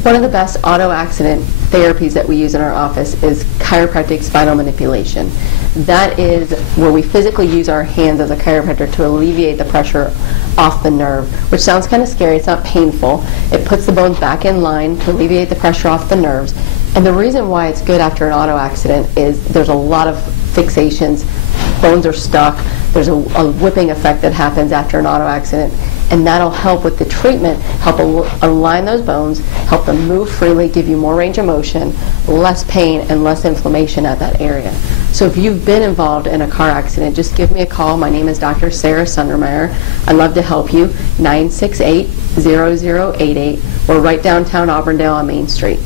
One of the best auto accident therapies that we use in our office is chiropractic spinal manipulation. That is where we physically use our hands as a chiropractor to alleviate the pressure off the nerve, which sounds kind of scary. It's not painful. It puts the bones back in line to alleviate the pressure off the nerves. And the reason why it's good after an auto accident is there's a lot of fixations. Bones are stuck. There's a whipping effect that happens after an auto accident. And that'll help with the treatment, help align those bones, help them move freely, give you more range of motion, less pain, and less inflammation at that area. So if you've been involved in a car accident, just give me a call. My name is Dr. Sara Sundermeyer. I'd love to help you. 968-0088. We're right downtown Auburndale on Main Street.